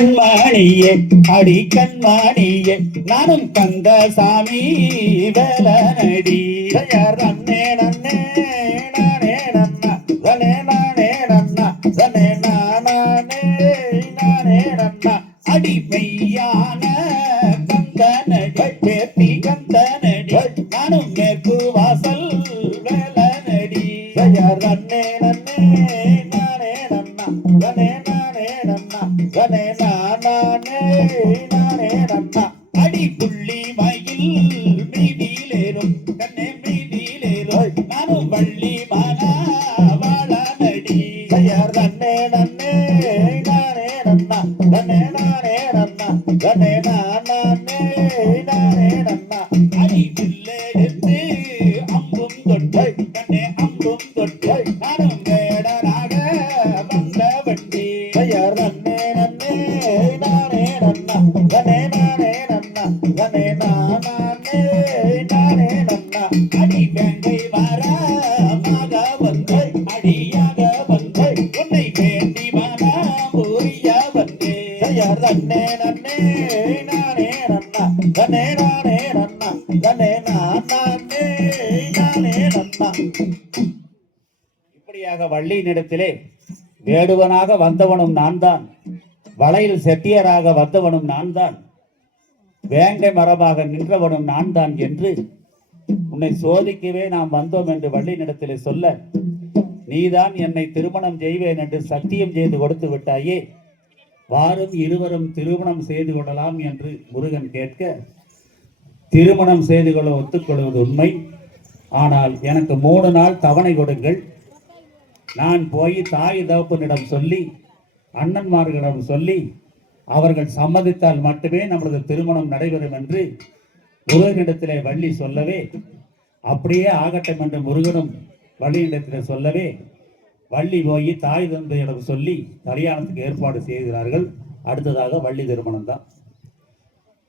கண்மணியே அடி கண்மணியே நானும் கந்தசாமி வேலனடி நன்னே நன்னே நானே நன்னா தனே நானே நன்னா தனே நானே நானே நன்னா அடி மெய்யான கந்தனடி பேத்தி கந்தனடி நானும் மேற்கு வாசல் வேலனடி நன்னே நன்னே நானே நன்னா தனே நானே நன்னா தனே நானே நானே நன்னா அடி புள்ளி மயில் மீதியிலேறும் கண்ணே மீதியிலேறும் நானும் வள்ளி மாலா வாழனடி நன்னே நன்னே நானே நன்னா தனே நானே நன்னா தனே நானே நானே நன்னா அடி புள்ளெடுத்து அம்பும் தொட்டை கண்ணே அம்பும் தொட்டை நானும் வேடனாக வந்த வண்டி நன்னே நன்னே நானே நன்னா தனே நானே நன்னா தனே நானே நானே நன்னா அடி வேங்கை வாரமாக வந்தை அடியாக வந்தை உன்னை வேண்டி மனா புரிய வந்தே தன்னே நன்னே நானே நன்னா தனே நானே நன்னா தனே நானே நானே நன்னா. இப்படியாக வள்ளியினிடத்திலே வேடுவனாக வந்தவனும் நான் தான், வளையில் செட்டியராக வந்தவனும் நான் தான், வேங்கை மரமாக நின்றவனும் நான் தான் என்று உன்னை சோதிக்கவே நாம் வந்தோம் என்று வள்ளியினிடத்திலே சொல்ல, நீதான் என்னை திருமணம் செய்வேன் என்று சத்தியம் செய்து கொடுத்து விட்டாயே, வாரும் இருவரும் திருமணம் செய்து கொள்ளலாம் என்று முருகன் கேட்க, திருமணம் செய்து கொள்ள ஒத்துக்கொள்வது உண்மை, ஆனால் எனக்கு 3 நாள் தவணை கொடுங்கள், நான் போய் தாய் தகப்பனிடம் சொல்லி அண்ணன்மார்களிடம் சொல்லி அவர்கள் சம்மதித்தால் மட்டுமே நமது திருமணம் நடைபெறும் என்று முருகனிடத்திலே வள்ளி சொல்லவே, அப்படியே ஆகட்டும் என்று முருகனும் வள்ளியிடத்திலே சொல்லவே, வள்ளி போய் தாய் தந்தையிடம் சொல்லி கல்யாணத்துக்கு ஏற்பாடு செய்கிறார்கள். அடுத்ததாக வள்ளி திருமணம் தான்.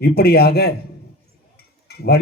இப்படியாக